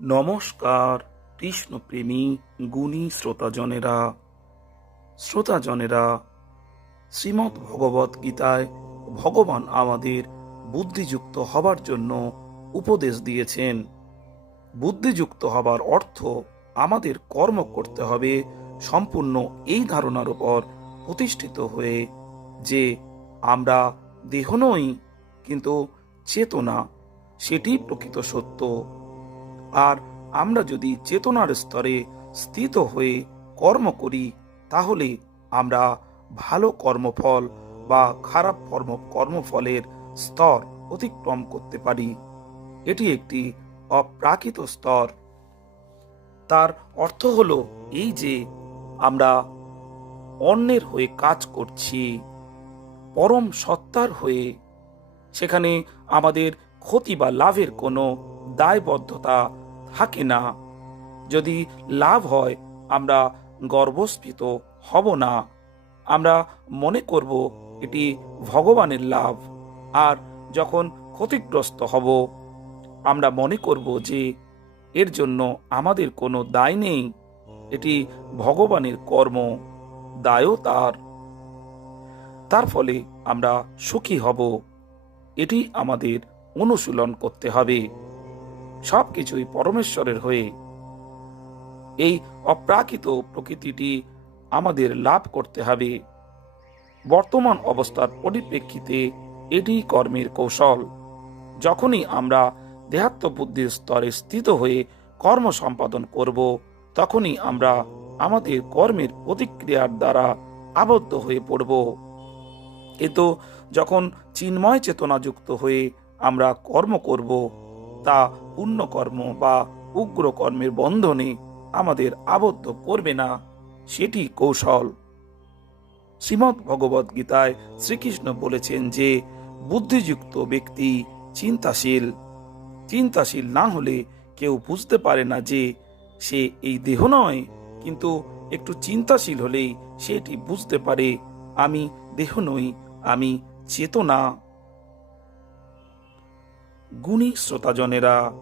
নমস্কার কৃষ্ণপ্রেমী গুণী শ্রোতাজনেরা, শ্রীমদ্ ভগবত গীতায় ভগবান আমাদের বুদ্ধিযুক্ত হবার জন্য উপদেশ দিয়েছেন। বুদ্ধিযুক্ত হবার অর্থ আমাদের কর্ম করতে হবে সম্পূর্ণ এই ধারণার উপর প্রতিষ্ঠিত হয়ে যে আমরা দেহ নই, কিন্তু চেতনা, সেটি প্রকৃত সত্য। আর আমরা যদি চেতনার স্তরে স্থিত হয়ে কর্ম করি, তাহলে আমরা ভালো কর্মফল বা খারাপ কর্মফলের স্তর অতিক্রম করতে পারি। এটি একটি অপ্রাকৃত স্তর। তার অর্থ হলো এই যে আমরা অন্যের হয়ে কাজ করছি, পরম সত্তার হয়ে। সেখানে আমাদের ক্ষতি বা লাভের কোনো দায়বদ্ধতা থাকে না। যদি লাভ হয়, আমরা গর্বস্ফীত হব না। আমরা মনে করব এটি ভগবানের লাভ। আর যখন ক্ষতিগ্রস্ত হব, আমরা মনে করব যে এর জন্য আমাদের কোনো দায় নেই, এটি ভগবানের কর্ম, দায়ও তার। তার ফলে আমরা সুখী হব। এটি আমাদের অনুশীলন করতে হবে, সবকিছুই পরমেশ্বরের হয়ে। এই অপ্রাকৃত প্রকৃতিটি আমাদের লাভ করতে হবে। বর্তমান অবস্থার পরিপ্রেক্ষিতে এটি কর্মের কৌশল। যখনই আমরা দেহাত্ম বুদ্ধির স্তরে স্থিত হয়ে কর্ম সম্পাদন করব, তখনই আমরা আমাদের কর্মের প্রতিক্রিয়ার দ্বারা আবদ্ধ হয়ে পড়ব। কিন্তু যখন চিন্ময় চেতনাযুক্ত হয়ে আমরা কর্ম করব, তা পুণ্যকর্ম বা উগ্র কর্মের বন্ধনে আমাদের আবদ্ধ করবে না। সেটি কৌশল। শ্রীমদ্ ভগবত গীতায় শ্রীকৃষ্ণ বলেছেন যে বুদ্ধিযুক্ত ব্যক্তি চিন্তাশীল না হলে কেউ বুঝতে পারে না যে সে এই দেহ নয়, কিন্তু একটু চিন্তাশীল হলেই সেটি বুঝতে পারে আমি দেহ নই, আমি চেতনা। গুণী শ্রোতাজনেরা,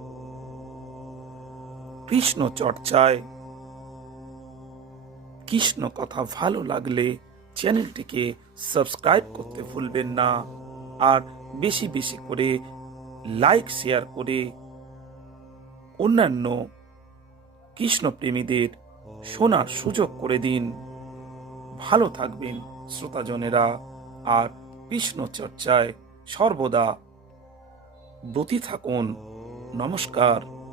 কৃষ্ণ চর্চায় কৃষ্ণ কথা ভালো লাগলে চ্যানেলটিকে সাবস্ক্রাইব করতে ভুলবেন না। আর বেশি বেশি করে লাইক শেয়ার করে অন্যান্য কৃষ্ণপ্রেমীদের শোনার সুযোগ করে দিন। ভালো থাকবেন শ্রোতাজনেরা, আর কৃষ্ণ চর্চায় সর্বদা ব্রতী থাকুন। নমস্কার।